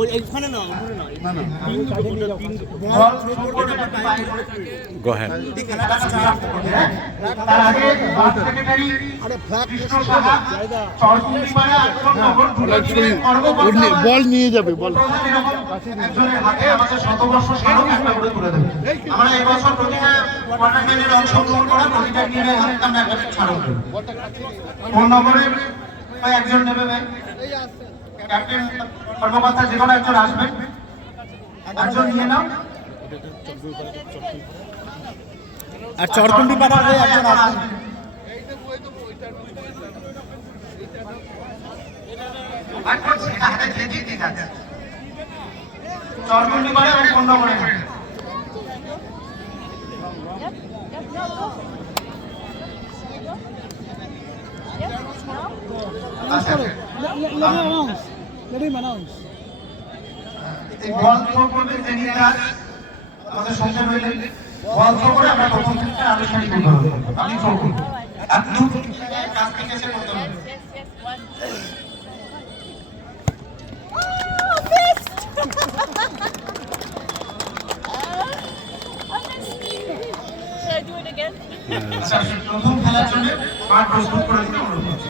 ওই এইখানে না উপরে না না না গো হেড তার আগে বাস সেক্রেটারি কৃষ্ণ সাহা চরকুন্ডিপাড়া নগর বল নিয়ে যাবে বল একজনের হাতে আমাদের শতবর্ষ স্মারক একটা করে তুলে দেবে। আমরা এই বছর প্রতিটা টুর্নামেন্টের অংশগ্রহণ করা প্রতিটা টিমের হাতে আমরা একটা স্মারক দেব। ফোন নম্বরে একজন নেবে ভাই, ক্যাপ্টেন কর্মকর্তা যে কোনো একজন আসবেন, একজন নিয়ে নাও। আর চরকুন্ডি পাড়ার একজন আসবেন। চরকুন্ডি পাড়া এবং ফোন নম্বরে এই বল থ্রো করবে যিনি তার আমাদের সঙ্গে রইলেন। বল থ্রো করে আমরা প্রথম থেকে আনুষ্ঠানিক উদ্বোধন করব। আপনি থ্রো করুন, আপনি কাছ থেকে এসে করতে হবে। Should I do it again? প্রথম খেলার জন্য মাঠ প্রস্তুত করে দিতে অনুরোধ করছি।